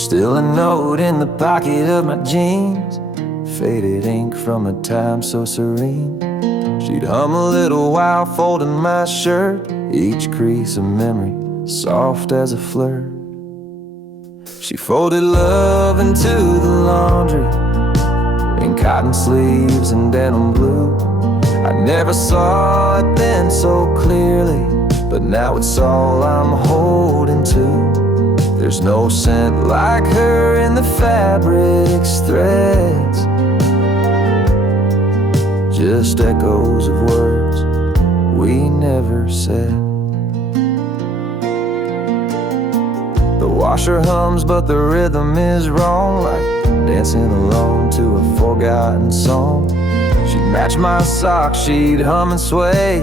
There's still a note in the pocket of my jeans, faded ink from a time so serene. She'd hum a little while folding my shirt, each crease a memory, soft as a flirt. She folded love into the laundry, in cotton sleeves and denim blue. I never saw it then so clearly, but now it's all I'm holding to. There's no scent like her in the fabric's threads, just echoes of words we never said. The washer hums but the rhythm is wrong, like dancing alone to a forgotten song. She'd match my socks, she'd hum and sway,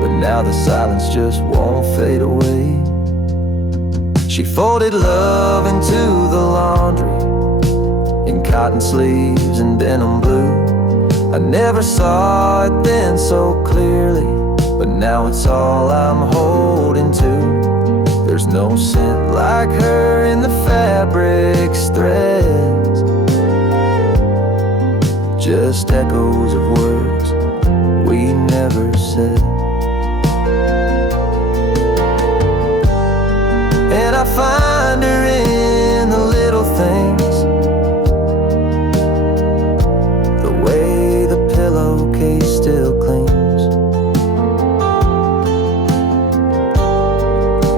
but now the silence just won't fade away. She folded love into the laundry, in cotton sleeves and denim blue. I never saw it then so clearly, but now it's all I'm holding to. There's no scent like her in the fabric's threads, just echoes of words we never said. And I find her in the little things, the way the pillowcase still clings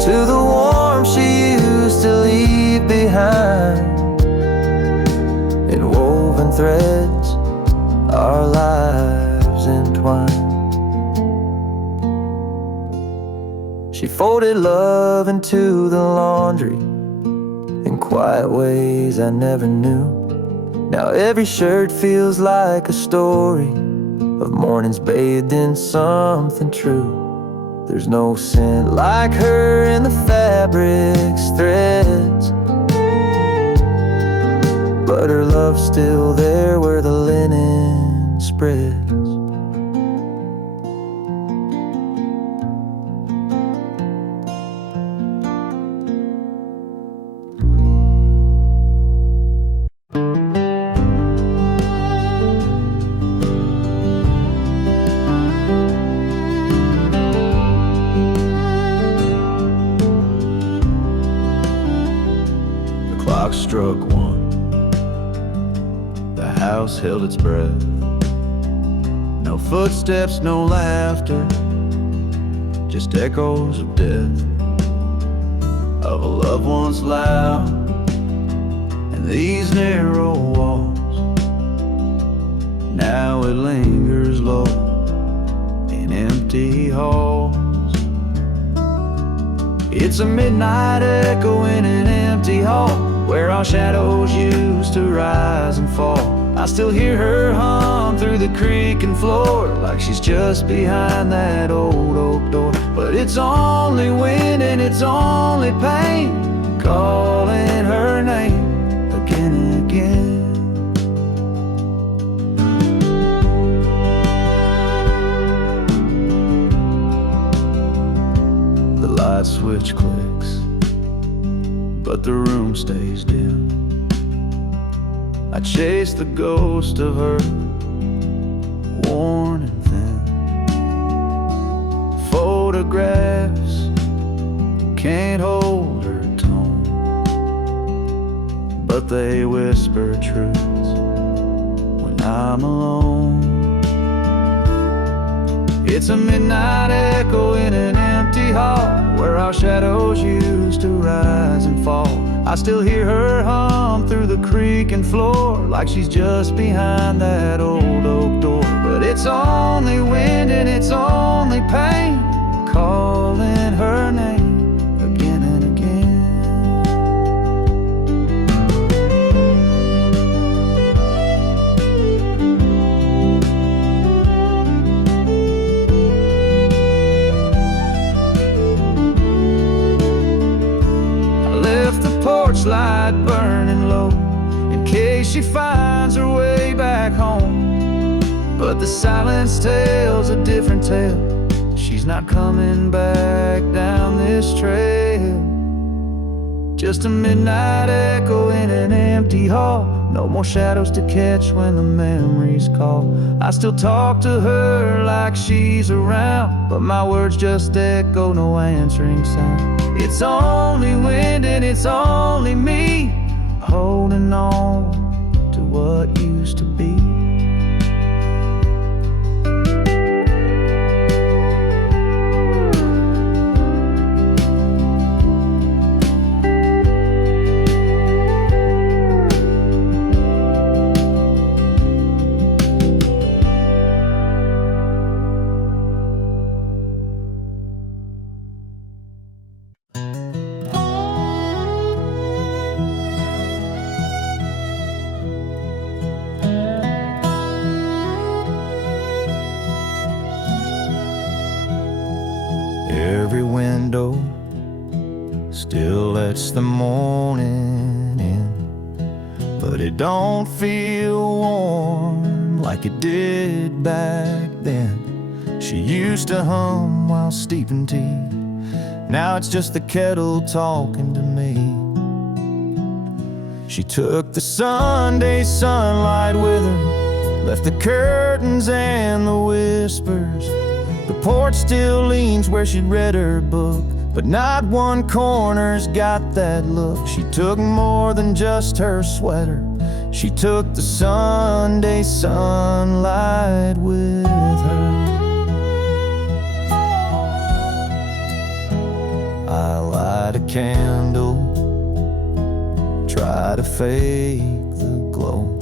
to the warmth she used to leave behind. In woven threads, our lives entwined. She folded love into the laundry in quiet ways I never knew. Now every shirt feels like a story of mornings bathed in something true. There's no scent like her in the fabric's threads, but her love's still there where the linen spreads. Clock struck 1. The house held its breath. No footsteps, no laughter, just echoes of death, of a loved one's loud and these narrow walls. Now it lingers low in empty halls. It's a midnight echo in an empty hall, where our shadows used to rise and fall. I still hear her hum through the creaking floor, like she's just behind that old oak door. But it's only wind and it's only pain, calling her name again and again. The light switch clicks, but the room stays dim. I chase the ghost of her, worn and thin. Photographs can't hold her tone, but they whisper truths when I'm alone. It's a midnight echo in an empty hall, where our shadows used to rise and fall. I still hear her hum through the creaking floor, like she's just behind that old oak door. But it's only wind and it's only pain, calling her name again and again. Porch light burning low, in case she finds her way back home. But the silence tells a different tale. She's not coming back down this trail. just a midnight echo in an empty hall. No more shadows to catch when the memories call. I still talk to her like she's around, but my words just echo, no answering sound. It's only wind and it's only me, holding on to what used to be. Every window still lets the morning in, but it don't feel warm like it did back then. She used to hum while steeping tea. Now it's just the kettle talking to me. She took the Sunday sunlight with her, left the curtains and the whispers. The porch still leans where she'd read her book, but not one corner's got that look. She took more than just her sweater. She took the Sunday sunlight with her. I light a candle, try to fake the glow,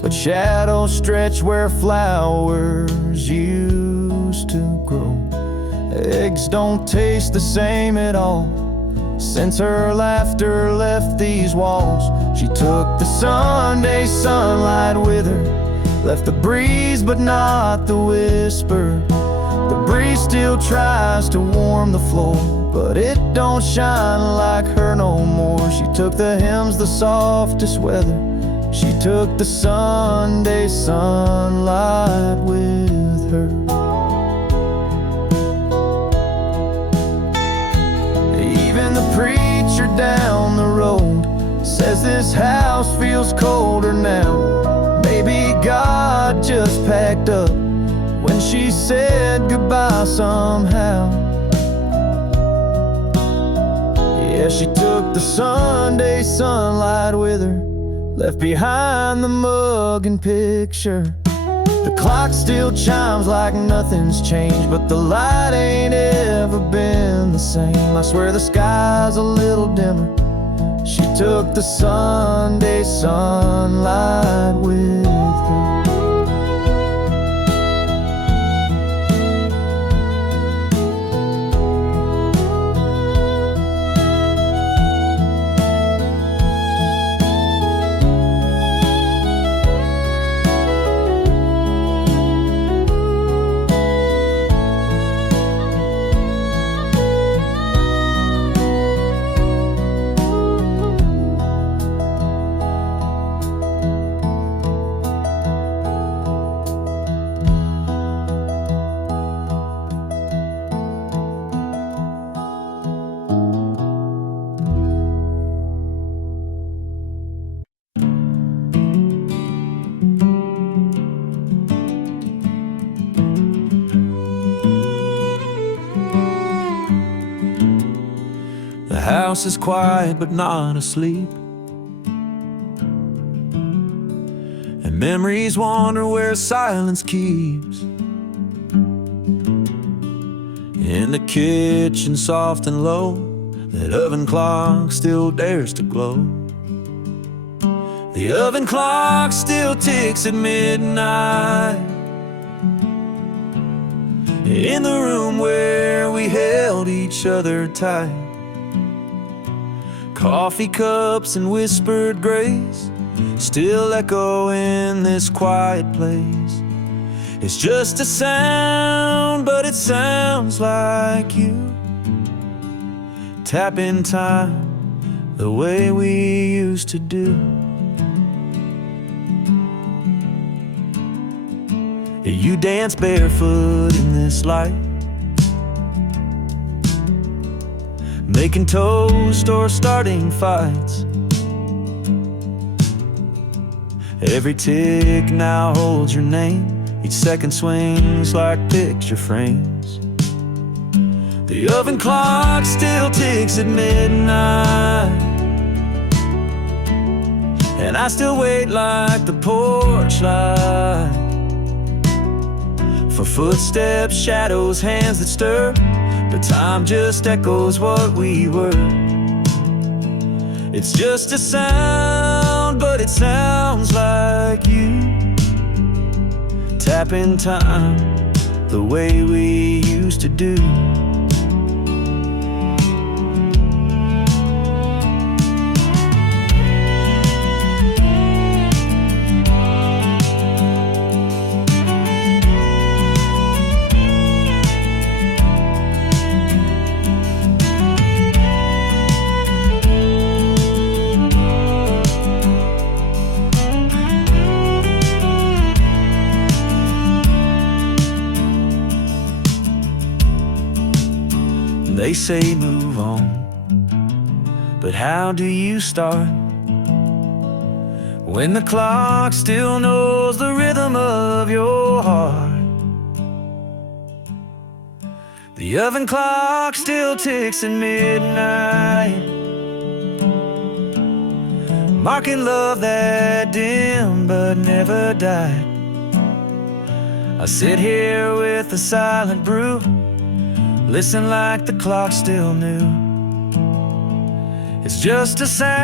but shadows stretch where flowers used to grow. Eggs don't taste the same at all since her laughter left these walls. She took the Sunday sunlight with her, left the breeze but not the whisper. The breeze still tries to warm the floor, but it don't shine like her no more. She took the hymns, the softest weather. She took the Sunday sunlight with her. Even the preacher down the road says this house feels colder now. Maybe God just packed up when she said goodbye somehow. Yeah, she took the Sunday sunlight with her, left behind the mug and picture. The clock still chimes like nothing's changed, but the light ain't ever been the same. I swear the sky's a little dimmer. She took the Sunday sunlight with her. The house is quiet but not asleep, and memories wander where silence keeps. In the kitchen, soft and low, that oven clock still dares to glow. The oven clock still ticks at midnight, in the room where we held each other tight. Coffee cups and whispered grace still echo in this quiet place. It's just a sound, but it sounds like you. Tapping time the way we used to do. You dance barefoot in this light, making toast or starting fights. Every tick now holds your name, each second swings like picture frames. The oven clock still ticks at midnight, and I still wait like the porch light for footsteps, shadows, hands that stir. But time just echoes what we were. It's just a sound, but it sounds like you. Tapping time the way we used to do. They say move on, but how do you start when the clock still knows the rhythm of your heart? The oven clock still ticks at midnight, marking love that dimmed but never died. I sit here with a silent brew, listen like the clock still knew. It's just a sound,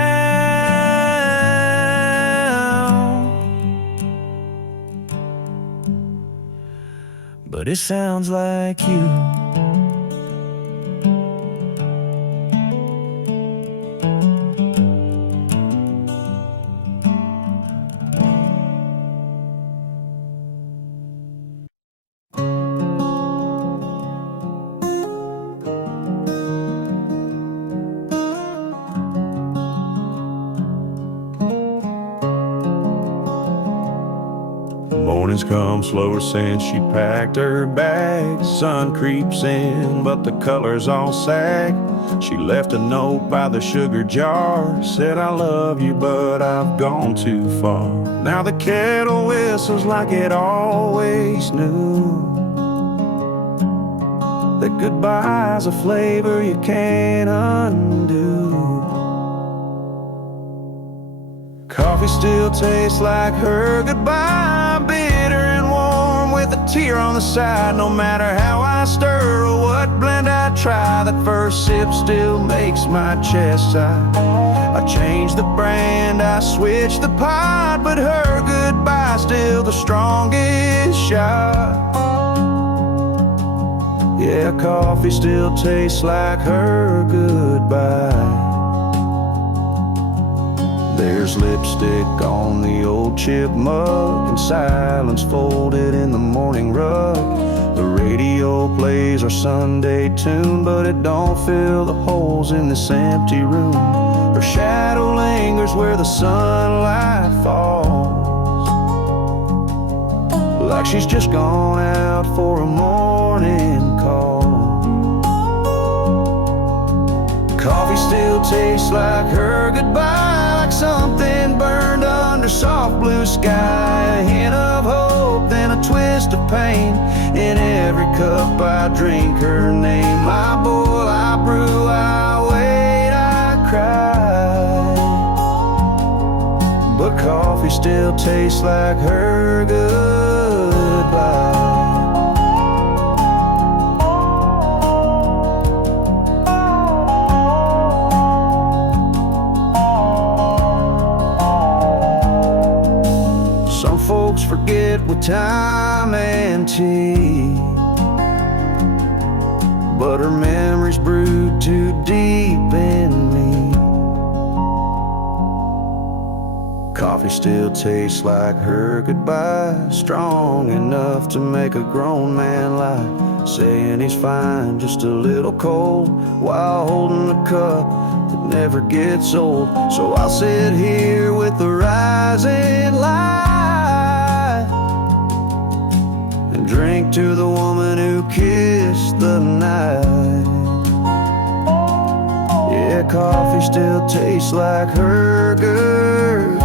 but it sounds like you. Mornings come slower since she packed her bags. Sun creeps in, but the colors all sag. She left a note by the sugar jar, said I love you, but I've gone too far. Now the kettle whistles like it always knew that goodbye's a flavor you can't undo. Coffee still tastes like her goodbye, bitter and warm with a tear on the side. No matter how I stir or what blend I try, that first sip still makes my chest sigh. I changed the brand, I switched the pot, but her goodbye still the strongest shot. Yeah, coffee still tastes like her goodbye. There's lipstick on the old chip mug, and silence folded in the morning rug. The radio plays our Sunday tune, but it don't fill the holes in this empty room. Her shadow lingers where the sunlight falls, like she's just gone out for a morning call. Coffee still tastes like her goodbye, like something burned under soft blue sky. A hint of hope, then a twist of pain. In every cup I drink her name. I boil, I brew, I wait, I cry, but coffee still tastes like her goodbye. Folks forget with time and tea, but her memories brewed too deep in me. Coffee still tastes like her goodbye, strong enough to make a grown man lie, saying he's fine, just a little cold, while holding a cup that never gets old. So I'll sit here with the rising light, drink to the woman who kissed the night. yeah, coffee still tastes like her goodbye.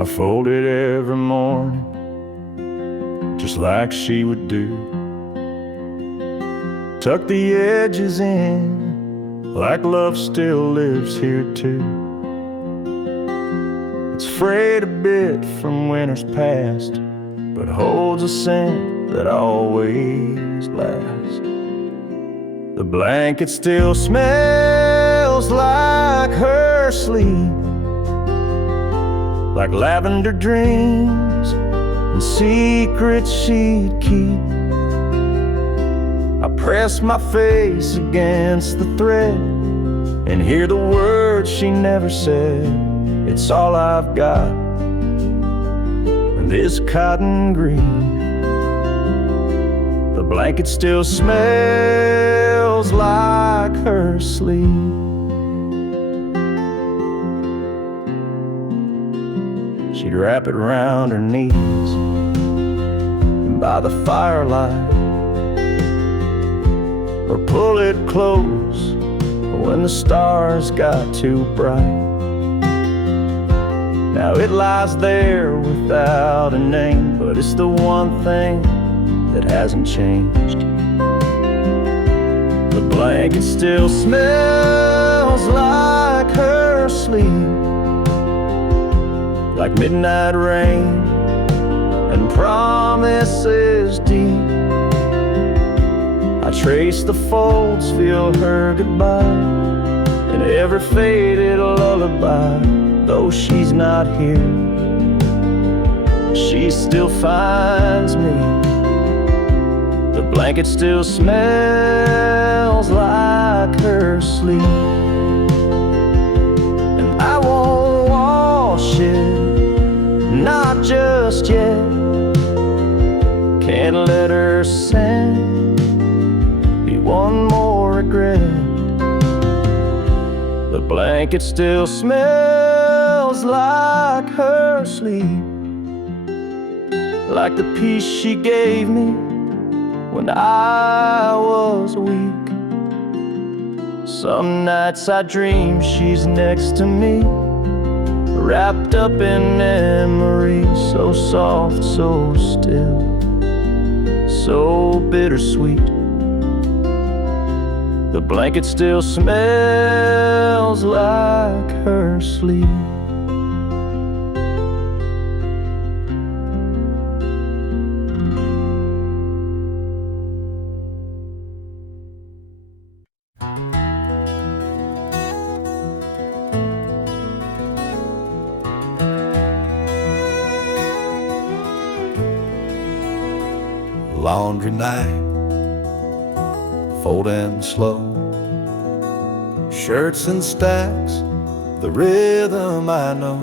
I fold it every morning, just like she would do. Tuck the edges in, like love still lives here too. It's frayed a bit from winters past, but holds a scent that always lasts. The blanket still smells like her sleep, like lavender dreams and secrets she'd keep. I press my face against the thread and hear the words she never said. It's all I've got, and this cotton green. The blanket still smells like her sleep. She'd wrap it round her knees, and by the firelight, or pull it close when the stars got too bright. Now it lies there without a name, but it's the one thing that hasn't changed. The blanket still smells like her sleep, like midnight rain and promises deep. I trace the folds, feel her goodbye in every faded lullaby. Though she's not here, she still finds me. The blanket still smells like her sleep, and I won't wash it, not just yet. Can't let her scent be one more regret. The blanket still smells like her sleep, like the peace she gave me when I was weak. Some nights I dream she's next to me, wrapped up in memories, so soft, so still, so bittersweet. The blanket still smells like her sleep. Laundry night, folding slow, shirts in stacks, the rhythm I know.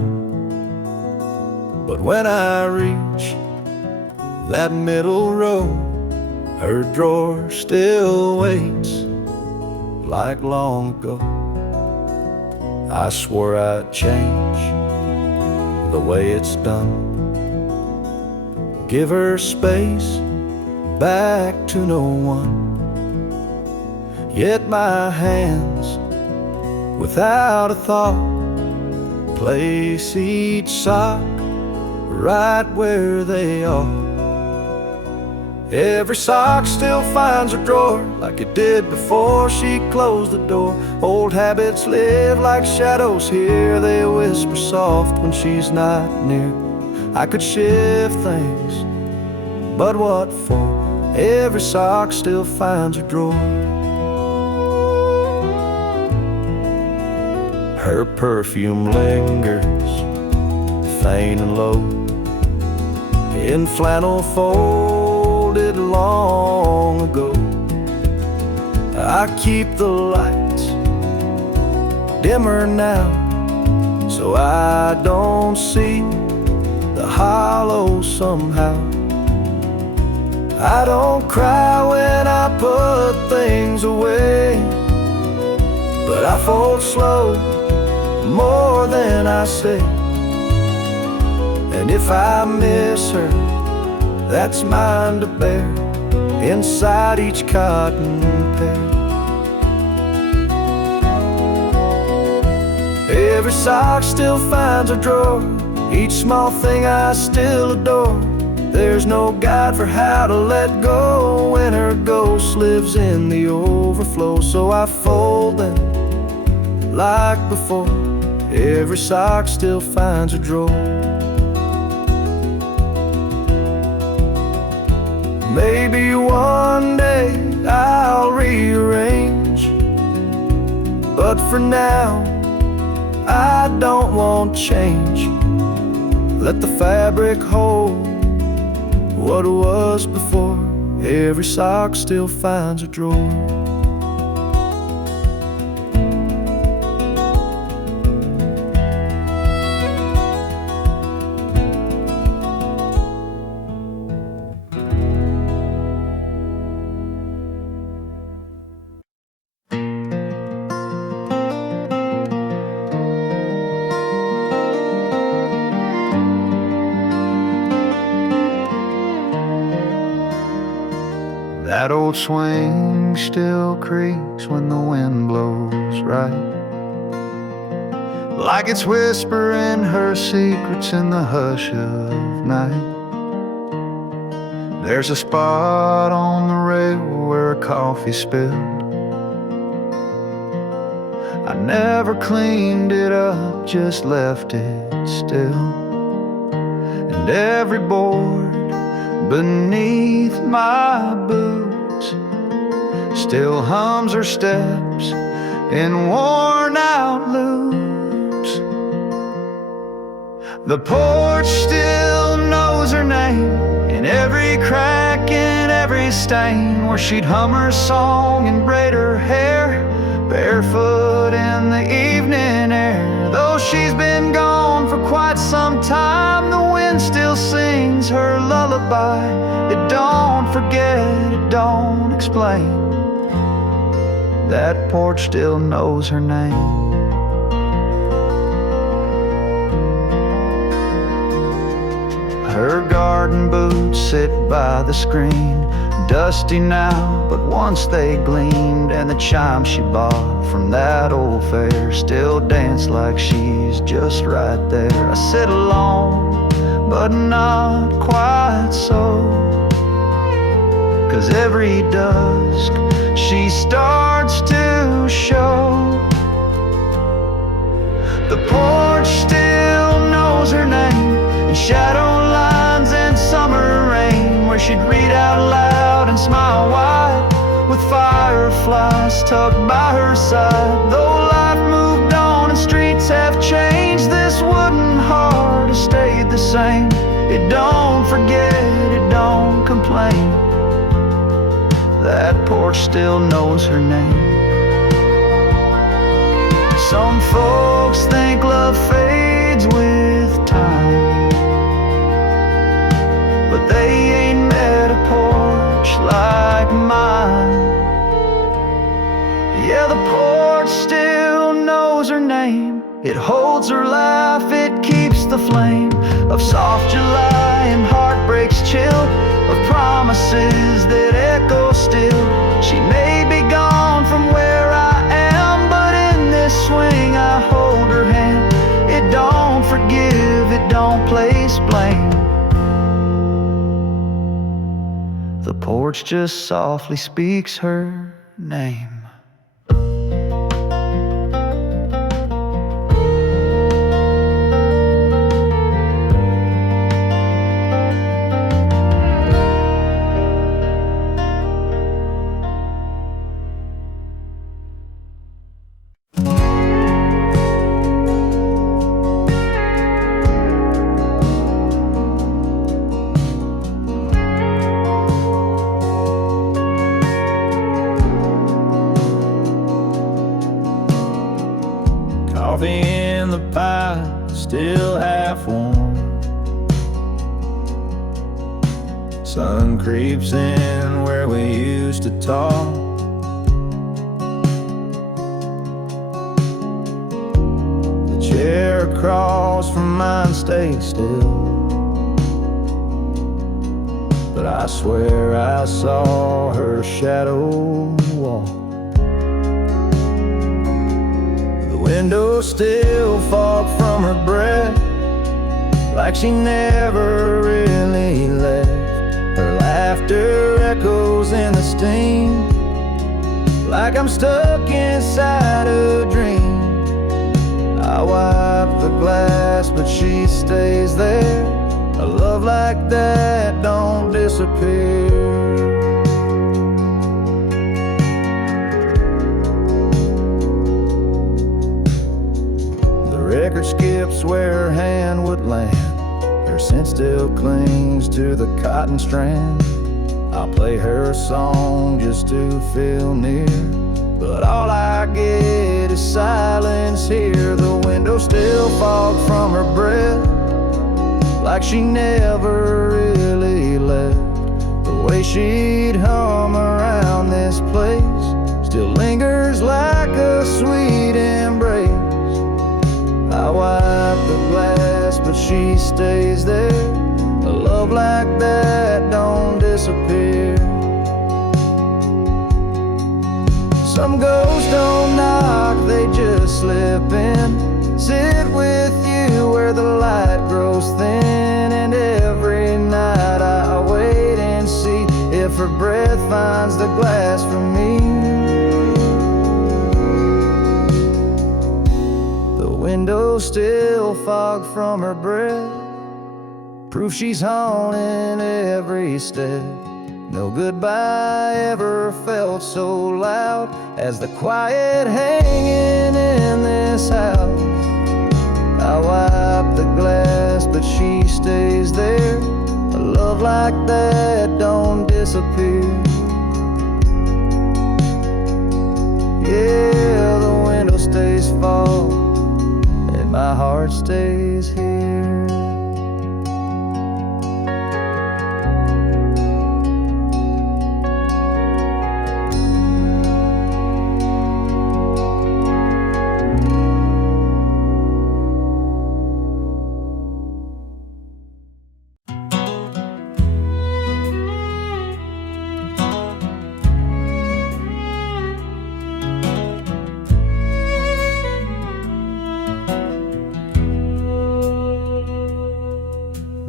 But when I reach that middle row, her drawer still waits like long ago. I swore I'd change the way it's done, give her space back to no one. Yet my hands, without a thought, place each sock right where they are. Every sock still finds her drawer like it did before she closed the door. Old habits live like shadows here, they whisper soft when she's not near. I could shift things, but what for? Every sock still finds her drawer. Her perfume lingers, faint and low, in flannel folded long ago. I keep the lights dimmer now, so I don't see the hollow somehow. I don't cry when I put things away, but I fold slow more than I say. And if I miss her, that's mine to bear inside each cotton pair. Every sock still finds a drawer, each small thing I still adore. There's no guide for how to let go when her ghost lives in the overflow. So I fold them like before, every sock still finds a drawer. Maybe one day I'll rearrange, but for now I don't want change. Let the fabric hold what was before, every sock still finds a drawer. That old swing still creaks when the wind blows right, like it's whispering her secrets in the hush of night. There's a spot on the rail where a coffee spilled. I never cleaned it up, just left it still. And every board beneath my boots still hums her steps in worn out loops. The porch still knows her name, in every crack, in every stain, where she'd hum her song and braid her hair, barefoot in the evening air. Though she's been gone for quite some time, the wind still sings her lullaby. It don't forget, it don't explain. That porch still knows her name. Her garden boots sit by the screen, dusty now, but once they gleamed. And the chime she bought from that old fair still dance like she's just right there. I sit alone, but not quite so, 'cause every dusk she starts to show. The porch still knows her name, in shadow lines and summer rain, where she'd read out loud and smile wide, with fireflies tucked by her side. Though life moved on and streets have changed, this wooden heart has stayed the same. It don't forget, it don't complain. That porch still knows her name. Some folks think love fades with time, but they ain't met a porch like mine. Yeah, the porch still knows her name. It holds her laugh, it keeps the flame of soft July and heartbreak's chill, of promises that echo still. She may be gone from where I am, but in this swing I hold her hand. It don't forgive, it don't place blame. The porch just softly speaks her name. Coffee in and the pie still half warm. Sun creeps in where we used to talk. The chair across from mine stays still, but I swear I saw her shadow walk. The window still fog from her breath, like she never really left. Her laughter echoes in the steam, like I'm stuck inside a dream. I wipe the glass, but she stays there. A love like that don't disappear. The record skips where her hand would land. Her scent still clings to the cotton strand. I'll play her song just to feel near, but all I get is silence here. The window still fogged from her breath, like she never really left. The way she'd hum around this place still lingers like a sweet embrace. I wipe the glass, but she stays there. A love like that don't disappear. Some ghosts don't knock, they just slip in. Sit with you where the light grows thin, and every night I wait and see if her breath finds the glass for me. The window still fogged from her breath, proof she's haunting every step. No goodbye ever felt so loud as the quiet hanging in this house. I wipe the glass, but she stays there. A love like that don't disappear. Yeah, the window stays fogged, and my heart stays here.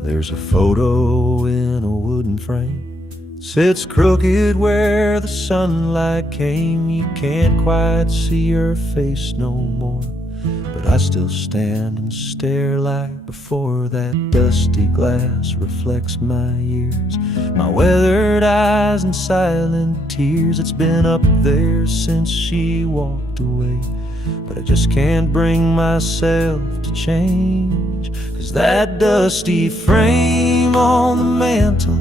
There's a photo in a wooden frame, sits crooked where the sunlight came. You can't quite see her face no more, but I still stand and stare like before. That dusty glass reflects my years, my weathered eyes and silent tears. It's been up there since she walked away, but I just can't bring myself to change. 'Cause that dusty frame on the mantle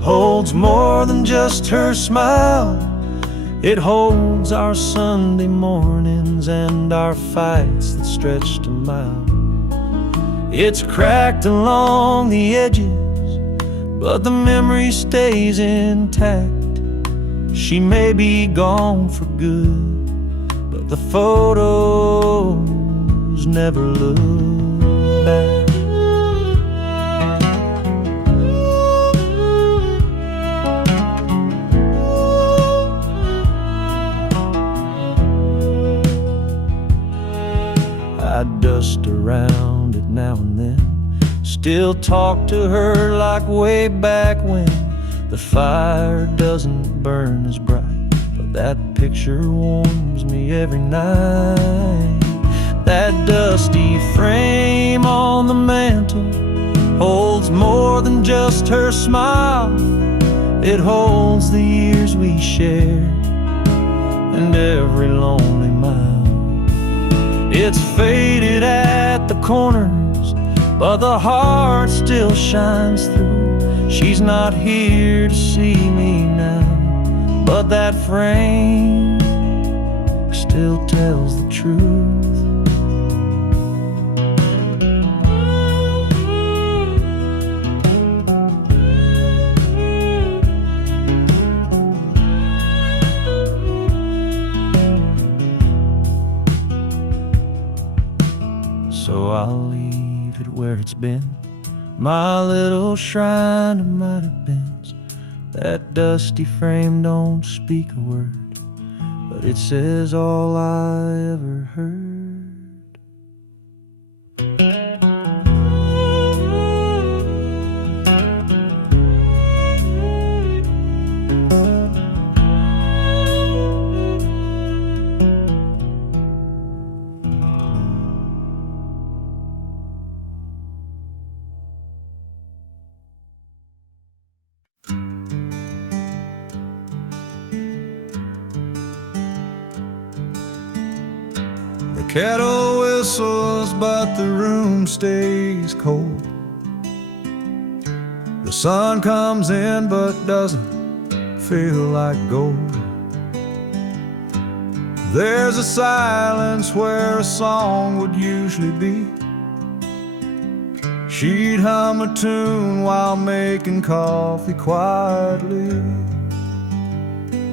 holds more than just her smile. It holds our Sunday mornings and our fights that stretched a mile. It's cracked along the edges, but the memory stays intact. She may be gone for good, but the photos never look back. I dust around it now and then, still talk to her like way back when. The fire doesn't burn as bright, but that picture warms me every night. That dusty frame on the mantle holds more than just her smile. It holds the years we shared and every lonely mile. It's faded at the corners, but the heart still shines through. She's not here to see me now, but that frame still tells the truth. so I'll leave it where it's been. My little shrine of might have beens. That dusty frame don't speak a word, but it says all I ever heard. The kettle whistles, but the room stays cold. The sun comes in, but doesn't feel like gold. There's a silence where a song would usually be. She'd hum a tune while making coffee quietly.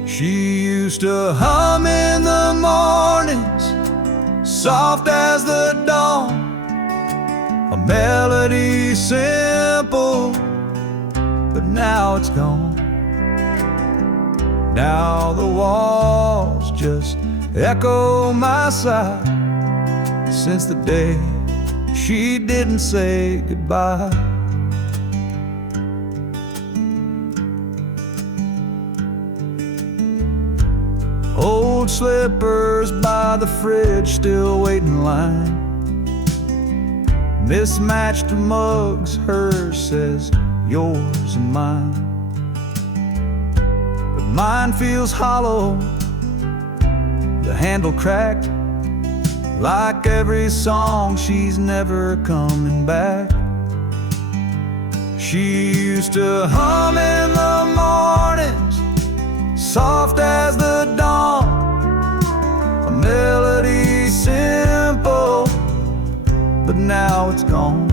She used to hum in the mornings, soft as the dawn, a melody simple, but now it's gone. Now the walls just echo my sigh, since the day she didn't say goodbye. Old slippers by the fridge, still waiting in line. Mismatched mugs, hers says yours and mine. But mine feels hollow, the handle cracked, like every song she's never coming back. She used to hum in the mornings, soft as the dawn, a melody simple, but now it's gone.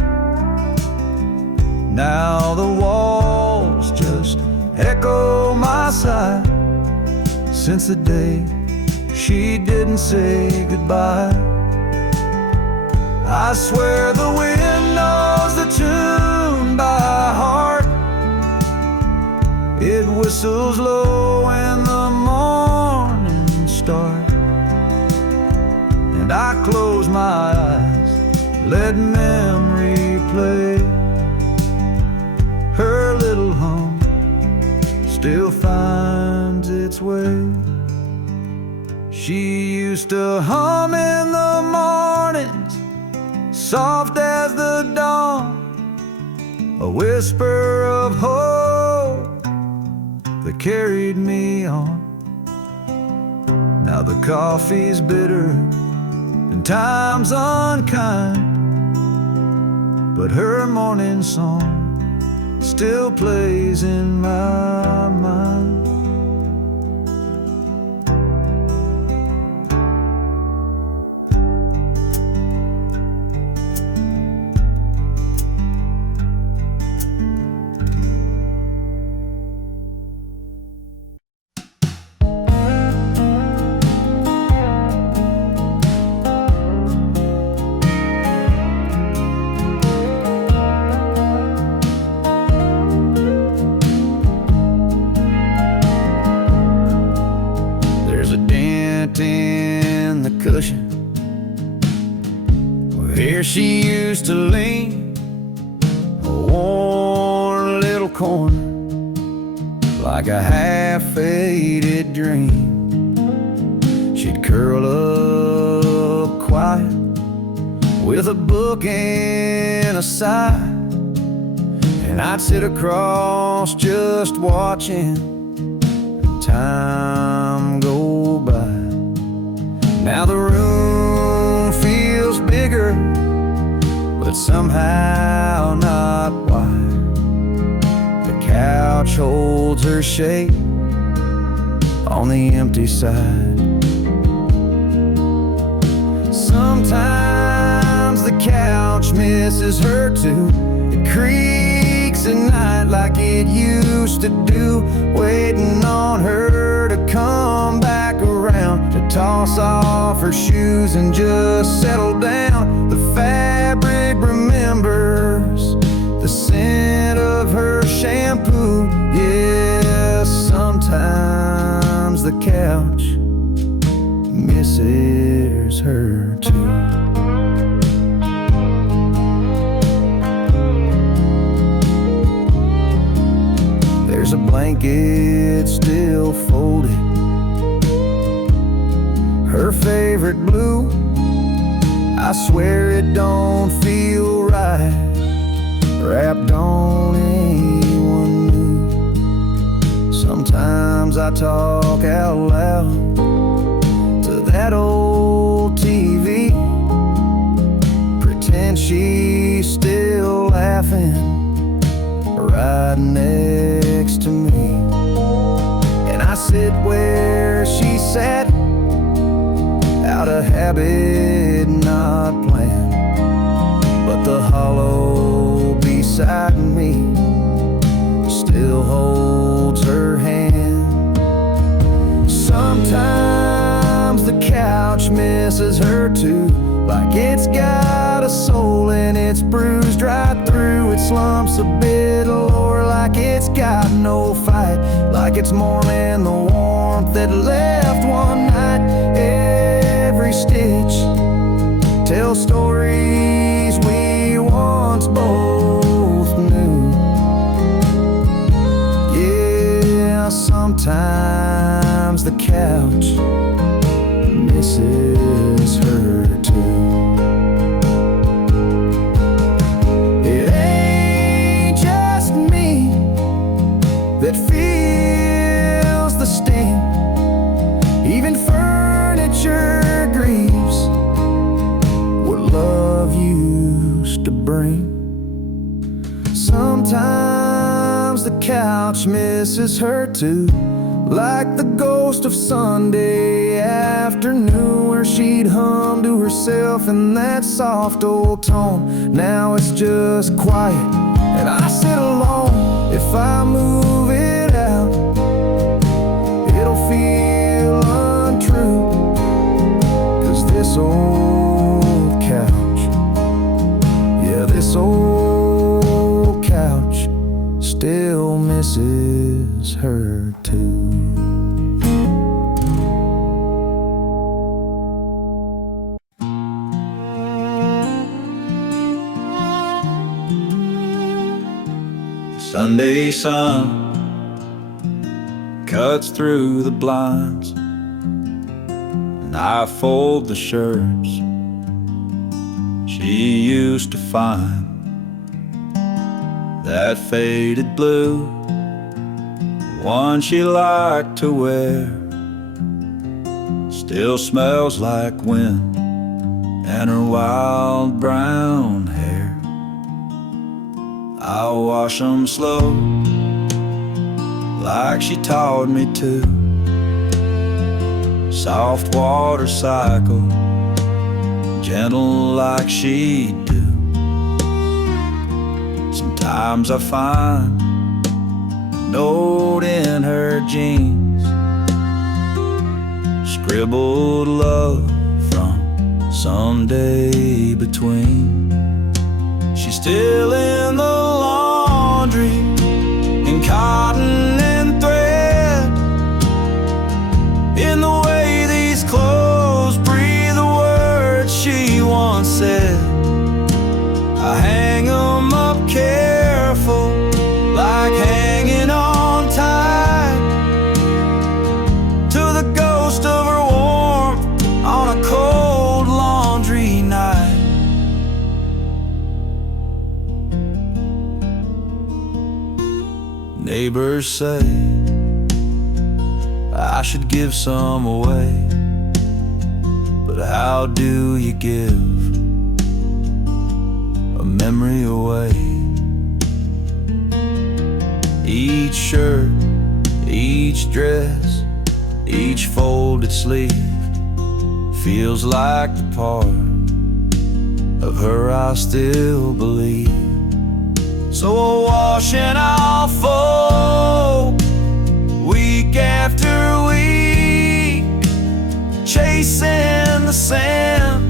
Now the walls just echo my sigh, since the day she didn't say goodbye. I swear the wind knows the tune by heart. It whistles low when the morning starts, and I close my eyes, let memory play. Her little hum still finds its way. She used to hum in the mornings, soft as the dawn, a whisper of hope that carried me on. Now the coffee's bitter and time's unkind, but her morning song still plays in my mind. In the cushion where she used to lean, a worn little corner, like a half-faded dream. She'd curl up quiet with a book and a sigh, and I'd sit across just watching time go by. Now the room feels bigger, but somehow not wide. The couch holds her shape on the empty side. Sometimes the couch misses her too. It creaks at night like it used to do, waiting on her to come back around, to toss off her shoes and just settle down. The fact fabric remembers the scent of her shampoo. Yeah, sometimes the couch misses her too. There's a blanket still folded, her favorite blue. I swear it don't feel right wrapped on anyone new. Sometimes I talk out loud to that old TV, pretend she's still laughing right next to me. And I sit where she sat, out of habit, not planned, but the hollow beside me still holds her hand. Sometimes the couch misses her too, like it's got a soul and it's bruised right through. It slumps a bit lower, like it's got no fight, like it's mourning the warmth that left one night. Every stitch tells stories we once both knew. Yeah, sometimes the couch misses her too. It ain't just me that feels the sting. Even furniture grieves what love used to bring. Sometimes the couch misses her too, like the ghost of Sunday afternoon, where she'd hum to herself in that soft old tone. Now it's just quiet and I sit alone. If I move it out, it'll feel untrue, 'cause this old couch, yeah, this old couch still misses her too. Sunday sun cuts through the blinds, and I fold the shirts she used to find. That faded blue, one she liked to wear, still smells like wind and her wild brown hair. I wash 'em slow, like she taught me to. Soft water cycle, gentle like she do. Sometimes I find a note in her jeans, scribbled love from someday between. She's still in the laundry, in cotton and thread, in the way these clothes breathe the words she once said. I hang 'em up careful, like hanging on tight to the ghost of her warmth on a cold laundry night. Neighbors say I should give some away, but how do you give a memory away? Each shirt, each dress, each folded sleeve feels like the part of her I still believe. So I'll wash and I'll fold, week after week, chasing the sand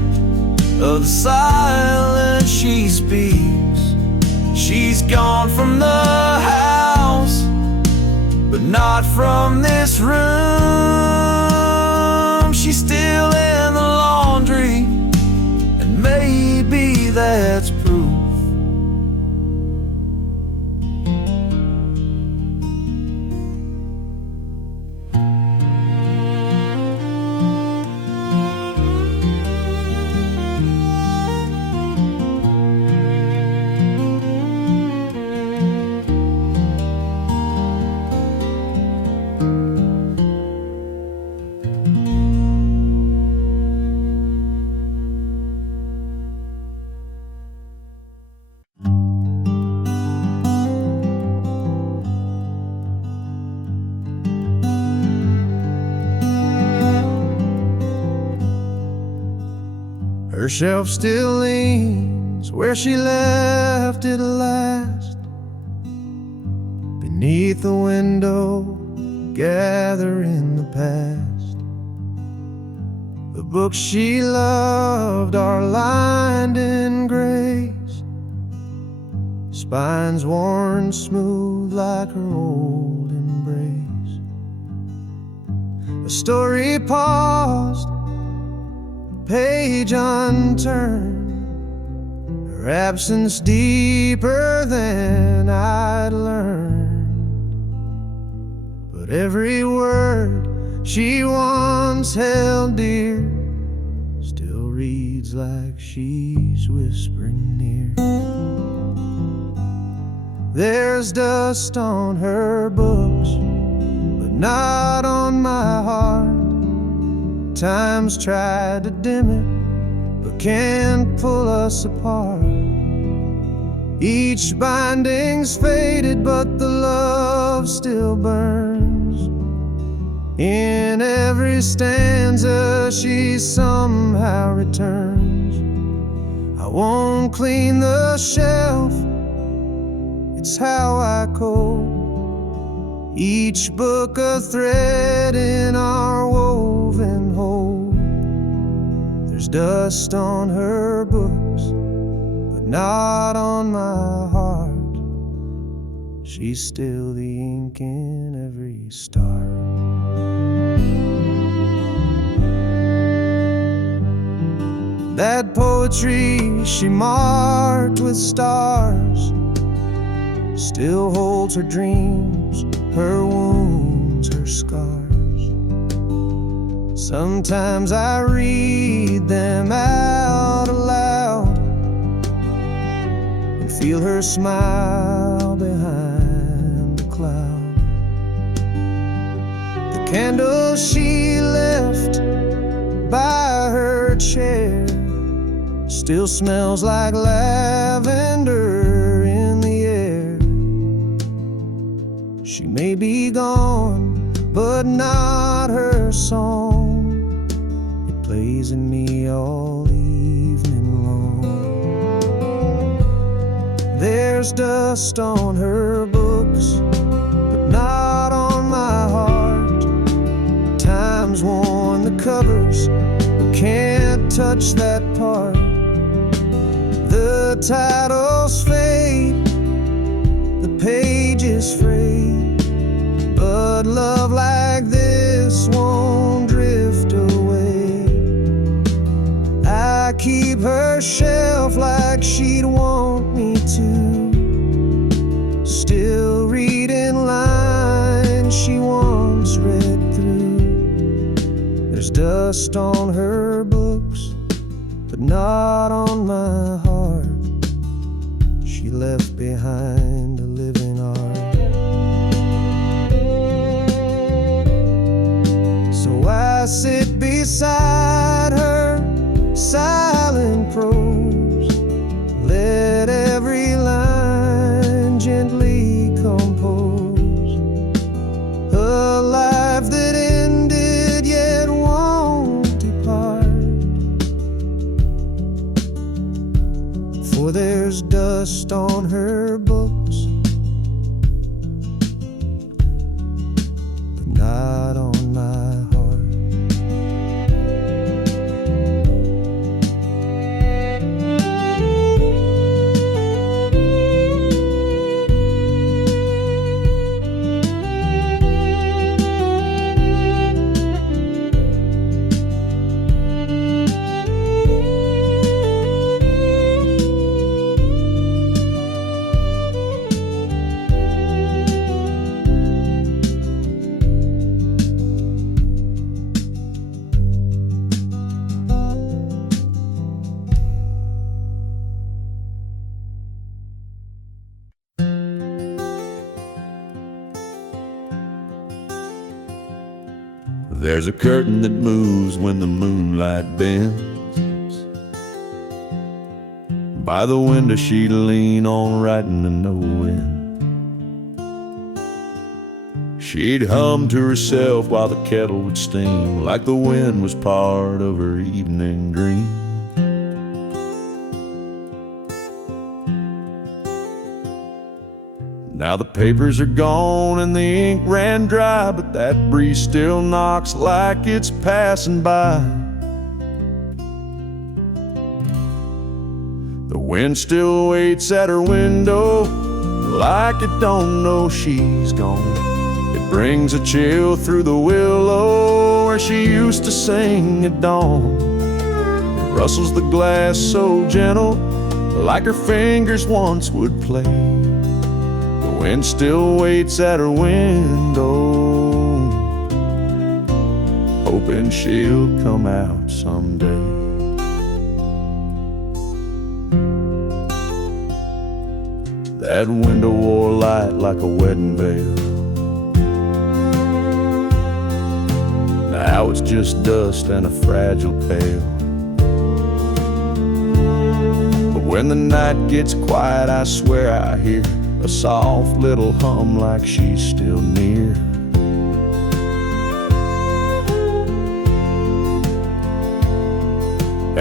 of the silent word she speaks. She's gone from the house, but not from this room. She's still in the laundry, and maybe that's proof. Her shelf still leans where she left it last, beneath the window, gathering the past. The books she loved are lined in grace, spines worn smooth like her old embrace. A story paused, page unturned, her absence deeper than I'd learned. But every word she once held dear still reads like she's whispering near. There's dust on her books, but not on my heart. Time's tried to dim it, but can't pull us apart. Each binding's faded, but the love still burns. In every stanza she somehow returns. I won't clean the shelf, it's how I code. Each book a thread in our woven whole. There's dust on her books, but not on my heart. She's still the ink in every star. That poetry she marked with stars still holds her dreams, her wounds, her scars. Sometimes I read them out aloud and feel her smile behind the cloud. The candle she left by her chair still smells like lavender in the air. She may be gone, but not her song. It plays in me all evening long. There's dust on her books, but not on my heart. Time's worn the covers, but can't touch that part. The titles fade, the pages frayed, but love like this won't drift away. I keep her shelf like she'd want me to, still reading lines she once read through. There's dust on her books, but not on my heart. She left behind a living art. So I sit beside her, silent prose, let every line gently compose. A life that ended yet won't depart. For there's dust on her books, but not on my heart. There's a curtain that moves when the moonlight bends. By the window she'd lean on writing to no end. She'd hum to herself while the kettle would steam, like the wind was part of her evening dream. Now the papers are gone and the ink ran dry, but that breeze still knocks like it's passing by. The wind still waits at her window, like it don't know she's gone. It brings a chill through the willow where she used to sing at dawn. It rustles the glass so gentle, like her fingers once would play. The wind still waits at her window, hoping she'll come out someday. That window wore light like a wedding veil. Now it's just dust and a fragile pail. But when the night gets quiet, I swear I hear a soft little hum like she's still near.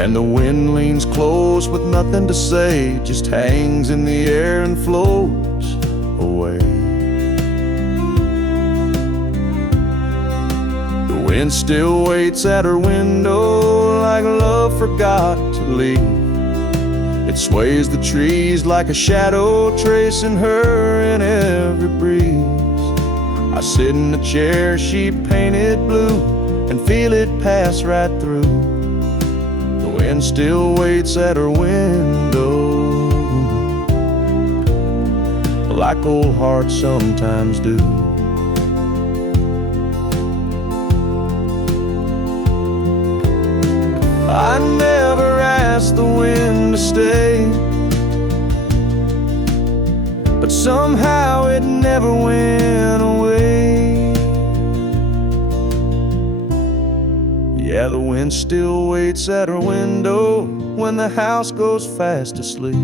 And the wind leans close with nothing to say, just hangs in the air and floats away. The wind still waits at her window like love forgot to leave. It sways the trees like a shadow, tracing her in every breeze. I sit in a chair she painted blue and feel it pass right through. The wind still waits at her window, like old hearts sometimes do. I never asked the wind to stay, but somehow it never went away. Yeah, the wind still waits at her window when the house goes fast asleep,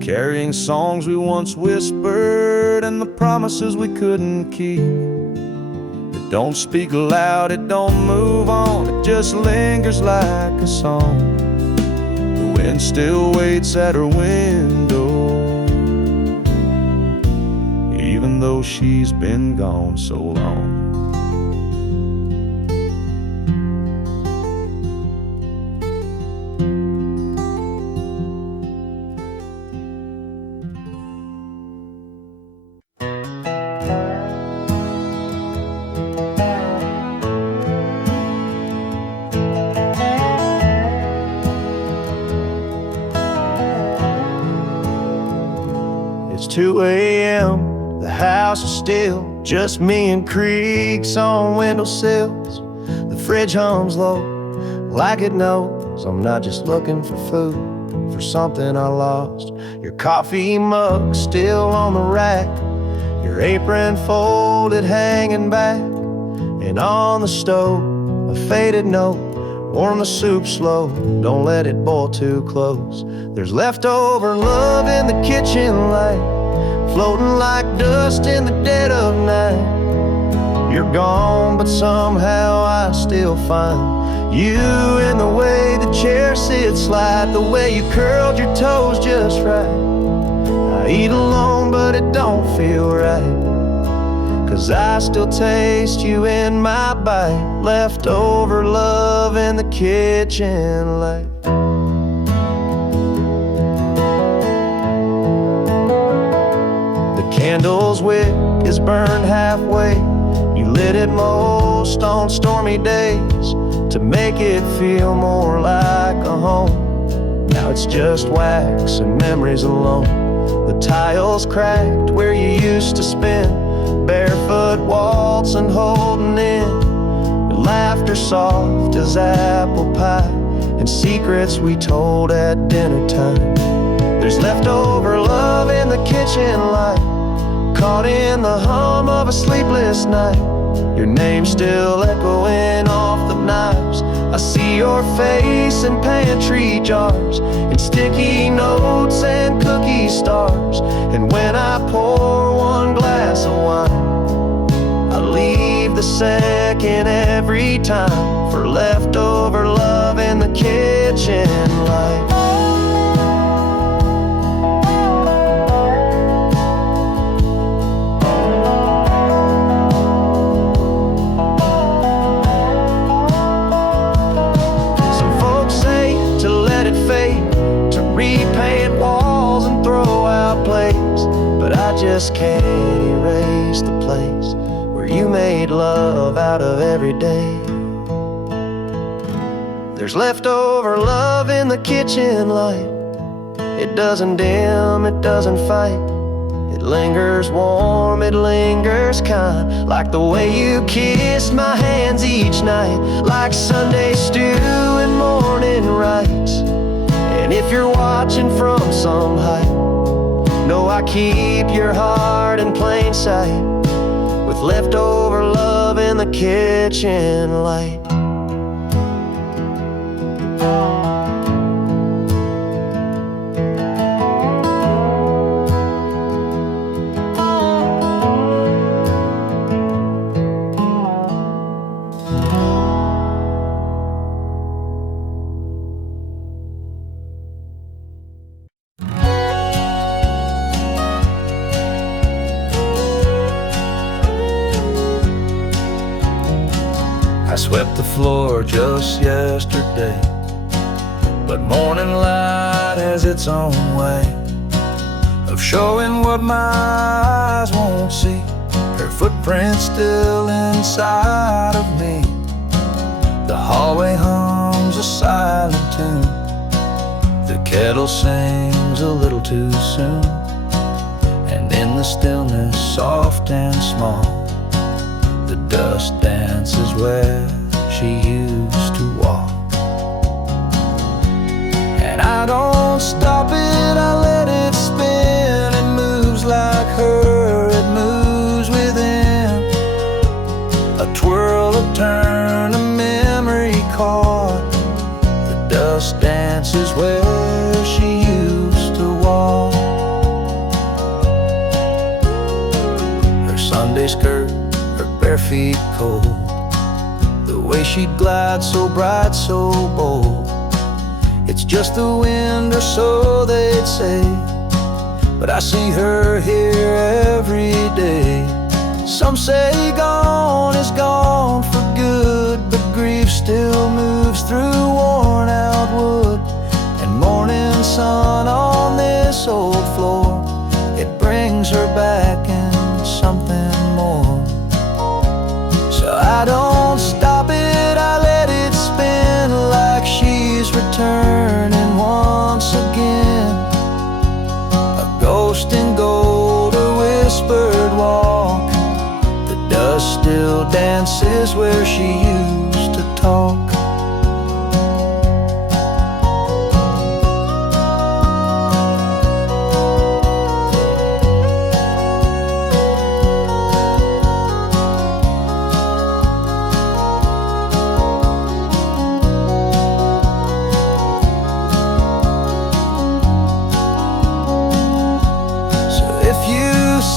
carrying songs we once whispered and the promises we couldn't keep. It don't speak loud, it don't move on, it just lingers like a song. The wind still waits at her window, even though she's been gone so long. It's 2 a.m., the house is still, just me and creaks on windowsills. The fridge hums low, like it knows I'm not just looking for food, for something I lost. Your coffee mug still on the rack, your apron folded hanging back, and on the stove, a faded note, warm the soup slow, don't let it boil too close. There's leftover love in the kitchen light, floating like dust in the dead of night. You're gone, but somehow I still find you in the way the chair sits light, the way you curled your toes just right. I eat alone, but it don't feel right, 'cause I still taste you in my bite. Leftover love in the kitchen light. The candle's wick is burned halfway. You lit it most on stormy days to make it feel more like a home. Now it's just wax and memories alone. The tiles cracked where you used to spin, barefoot waltzing, holding in. Laughter soft as apple pie, and secrets we told at dinner time. There's leftover love in the kitchen light, caught in the hum of a sleepless night. your name still echoing off the knives. I see your face in pantry jars, and sticky notes and cookie stars. And when I pour one glass of wine, I leave the second every time for leftover love in the kitchen light. Repaint walls and throw out plates, but I just can't erase the place where you made love out of every day. There's leftover love in the kitchen light. It doesn't dim, it doesn't fight. It lingers warm, it lingers kind, like the way you kissed my hands each night, like Sunday stew and morning rites. And if you're watching from some height, know I keep your heart in plain sight, with leftover love in the kitchen light. I swept the floor just yesterday, but morning light has its own way of showing what my eyes won't see. Her footprint's still inside of me. The hallway hums a silent tune. The kettle sings a little too soon. And in the stillness, soft and small, the dust dances where she used to walk. And I don't stop it, I let it spin. It moves like her, it moves within. A twirl, a turn, a memory caught. The dust dances where she used to walk. Her Sunday skirt, bare feet cold, the way she'd glide so bright, so bold. It's just the wind, or so they'd say, but I see her here every day. Some say gone is gone for good, but grief still moves through worn out wood. And morning sun on this old floor, it brings her back in something more. So I don't stop it, I let it spin, like she's returning once again. A ghost in gold, a whispered walk. The dust still dances where she used to talk.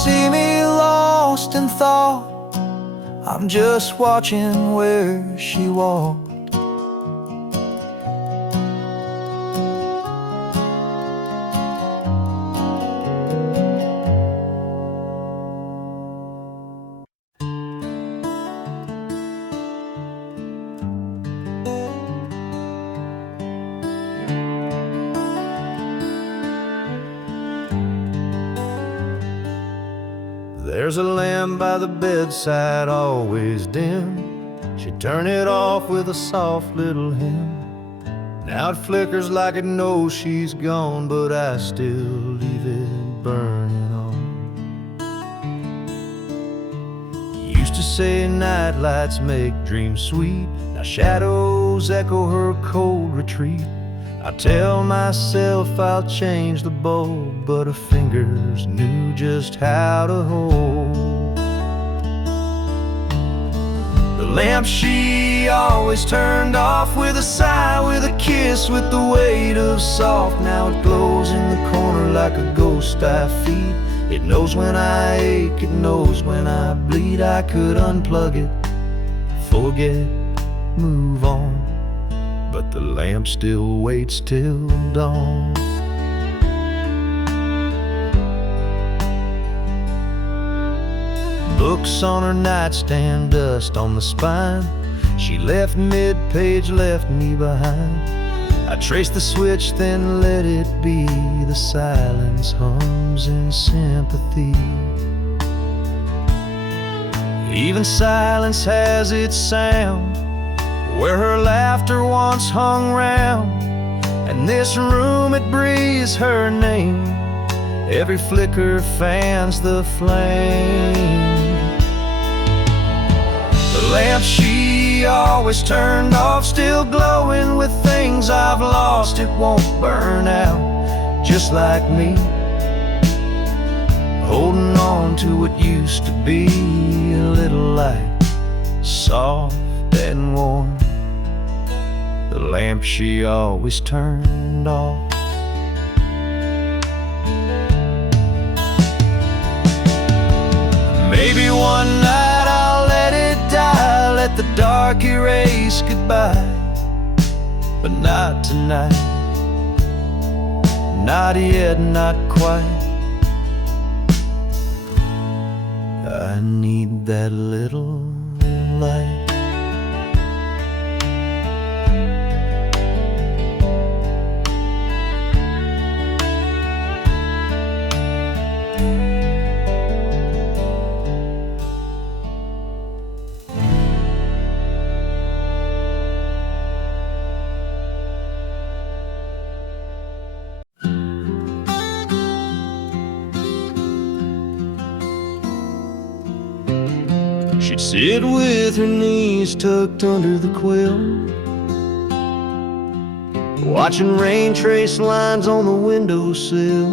See me lost in thought, I'm just watching where she walked. There's a lamp by the bedside, always dim. She'd turn it off with a soft little hymn. Now it flickers like it knows she's gone, but I still leave it burning on. Used to say night lights make dreams sweet. Now shadows echo her cold retreat. I tell myself I'll change the bulb, but her fingers knew just how to hold. The lamp she always turned off, with a sigh, with a kiss, with the weight of soft. Now it glows in the corner like a ghost I feed. It knows when I ache, it knows when I bleed. I could unplug it, forget, move on, but the lamp still waits till dawn. Books on her nightstand, dust on the spine. She left mid-page, left me behind. I traced the switch, then let it be. The silence hums in sympathy. Even silence has its sound, where her laughter once hung round. And this room, it breathes her name. Every flicker fans the flame. The lamp she always turned off, still glowing with things I've lost. It won't burn out, just like me, holding on to what used to be. A little light, soft and warm, the lamp she always turned off. Maybe one night I'll let it die, let the dark erase goodbye. But not tonight, not yet, not quite. I need that little light. She'd sit with her knees tucked under the quilt, watching rain trace lines on the windowsill.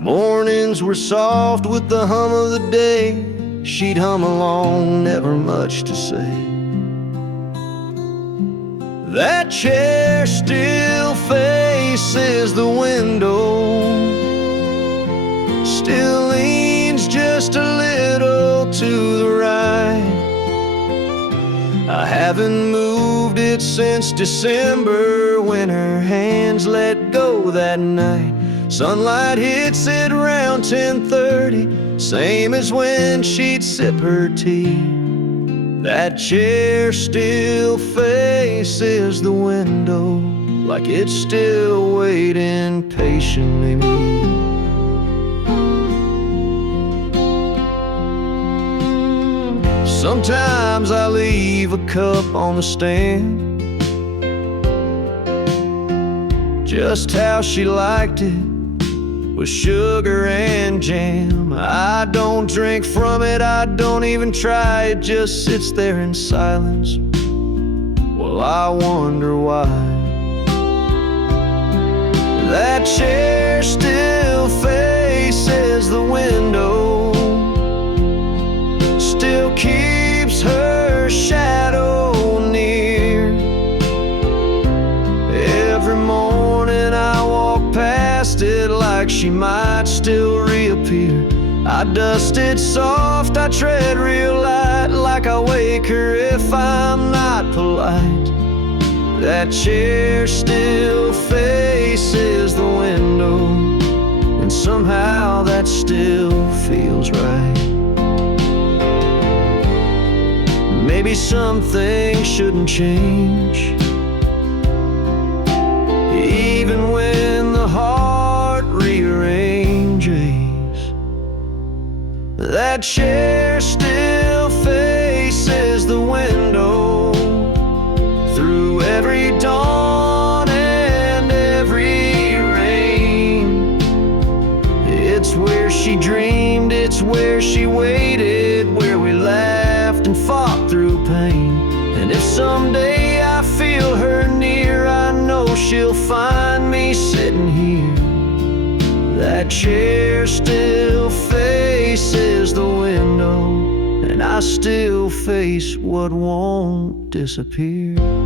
Mornings were soft with the hum of the day. She'd hum along, never much to say. That chair still faces the window, still leans just a little to the right. I haven't moved it since December, when her hands let go that night. Sunlight hits it around 10:30, same as when she'd sip her tea. That chair still faces the window, like it's still waiting patiently. Sometimes I leave a cup on the stand, just how she liked it, with sugar and jam. I don't drink from it, I don't even try. It just sits there in silence. Well, I wonder why. That chair still faces the window, still keeps her shadow near. Every morning I walk past it like she might still reappear. I dust it soft, I tread real light, like I wake her if I'm not polite. That chair still faces the window, and somehow that still feels right. Maybe some things shouldn't change, even when the heart rearranges. That chair still faces the window, through every dawn and every rain. It's where she dreamed, it's where she waited, where we laughed and fought through pain. And if someday I feel her near, I know she'll find me sitting here. That chair still faces the window, and and I still face what won't disappear.